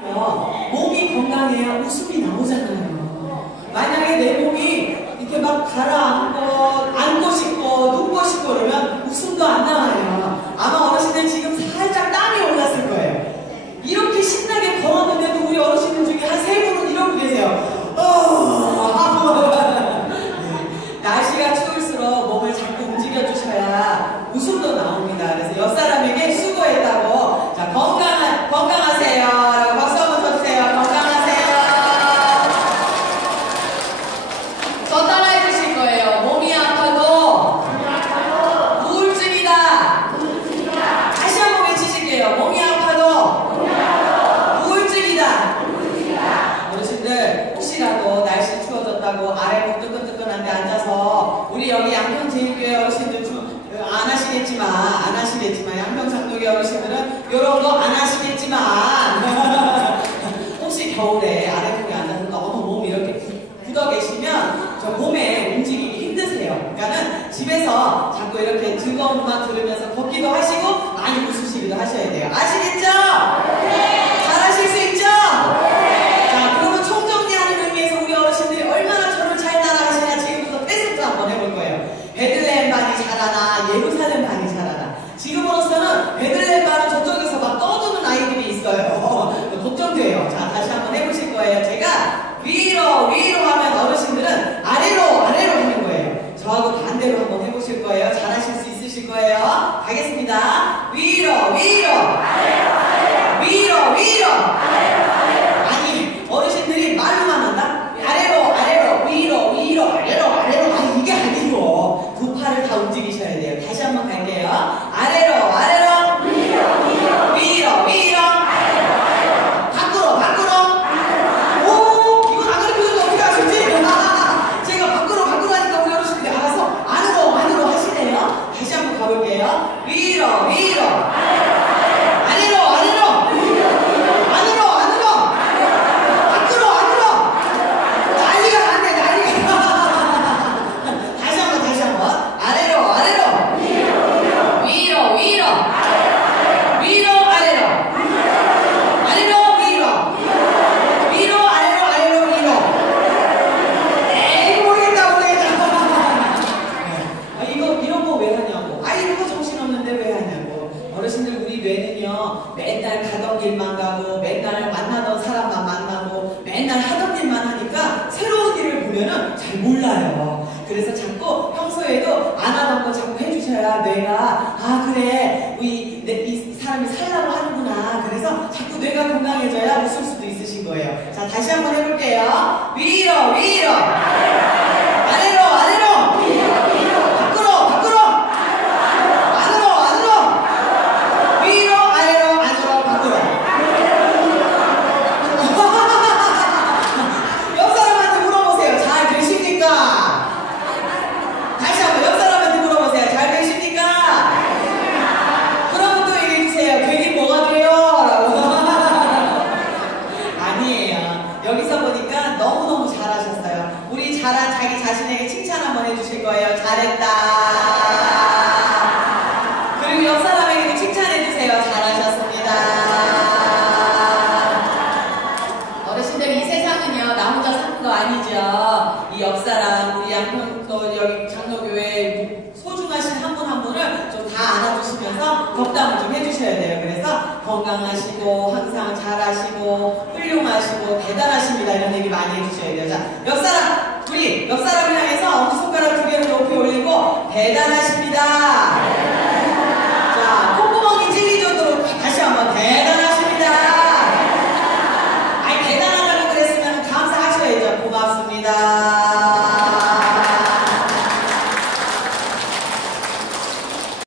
몸이 건강해야 웃음이 나오잖아요. 만약에 내 몸이 이렇게 막 가라앉고, 앉고 싶고, 눕고 싶고 그러면 웃음도 안 나와요. 아마 어르신들 지금 살짝 땀이 올랐을 거예요. 이렇게 신나게 걸었는데도 우리 어르신들 중에 한 세 분은 이러고 계세요. 어, 네. 날씨가 추울수록 몸을 자꾸 움직여 주셔야 웃음도 나옵니다. 그래서 옆 사람에게 수고했다고 자 건강하 건강하세요라고 박수 한번 쳐주세요. 건강하세요. 저 따라해 주실 거예요. 몸이 아파도 우울증이다. 다시 한번 외치실게요. 몸이 아파도 우울증이다. 어르신들 혹시라도 날씨 추워졌다고 아래목 뜨끈뜨끈한데 앉아서 우리 여기 양평제일교회 어르신들 중안 하시겠지만 안 하시겠지만 양평장로교 어르신들은 이런 거 안 하시겠지만 혹시 겨울에 아래목에 앉아서 너무 몸이 이렇게 굳- 굳어 계시면 저 몸에 움직이기 힘드세요. 그러니까는 집에서 자꾸 이렇게 즐거운 음악 들으면서 걷기도 하시고 많이 웃으시기도 하셔야 돼요. 아시겠죠? 잘하실 수 있죠? 자, 그러면 총정리하는 의미에서 우리 어르신들이 얼마나 저를 잘 따라하시나 지금부터 테스트 한번 해볼 거예요. 베들레헴 잘하나, 예루살렘 반이 잘하나. 지금으로서는 베들레헴 반은 저쪽에서 막 떠드는 아이들이 있어요. 걱정돼요. 자, 다시 한번 해보실 거예요. 제가 위로, 위로 하면 어르신들은 아래로, 아래로 하는 거예요. 저하고 반대로 한번 해보실 거예요. 잘하실 수 있으실 거예요. 가겠습니다. 위로, 위로. 위로, 위로. 아니 어르신들이 말로만 한다? 아래로 아래로 위로 위로 아래로 아래로 아니 이게 아니고 두 팔을 다 움직이셔야 돼요 다시 한번 갈게요 아래로 아래로 위로 위로 밖으로 밖으로 오 이건 안 가르쳐줘도 어떻게 하실지 제가 밖으로 밖으로 하니까 우리 어르신들이 알아서 안으로 안으로 하시네요 다시 한번 가볼게요 위로 위로 아래로 아래로 안으로 안으로 밖으로 안으로 난리가 났네 난리가 다시 한번 다시 한번 아래로 아래로 위로 위로 위로 아래로 아래로 위로 위로 아래로 아래로 위로 에이 모르겠다 모르겠다 아, 이거 이런 거 왜 하냐고 아 이런 거 정신없는데 왜 하냐고 어르신들 우리 뇌는요 맨날 가던 길만 가고 맨날 만나던 사람만 만나고 맨날 하던 일만 하니까 새로운 일을 보면은 잘 몰라요. 그래서 자꾸 평소에도 안 하던 거 자꾸 해주셔야 뇌가 아 그래. 우리 내, 이 사람이 살라고 하는구나. 그래서 자꾸 뇌가 건강해져야 웃을 수도 있으신 거예요. 자 다시 한번 해볼게요. 위로 위로 아래로 밖으로 밖으로 안으로 안으로 위로 아래로 안으로 밖으로 옆 사람한테 물어보세요 잘 되십니까 다시 한번 옆 사람한테 물어보세요 잘 되십니까 그러면 또 얘기해 주세요 괜히 뭐가 돼요 라고 아니에요 여기서 보니까 너무너무 잘하셨어요 우리 잘한 자신에게 칭찬 한번 해주실 거예요 잘했다 그리고 옆 사람에게도 칭찬해 주세요. 잘하셨습니다. 어르신들 이 세상은요 나 혼자 사는 거 아니죠. 이 옆 사람 우리 양평 또 여기 장로교회 소중하신 한 분 한 분을 좀다 안아주시면서 덕담을 좀 해주셔야 돼요. 그래서 건강하시고 항상 잘하시고 훌륭하시고 대단하십니다 이런 얘기 많이 해주셔야 돼요. 자, 옆 사람 우리 옆 사람을 향해서 엄지 손가락 두 개를 높이 올리고 대단하십니다.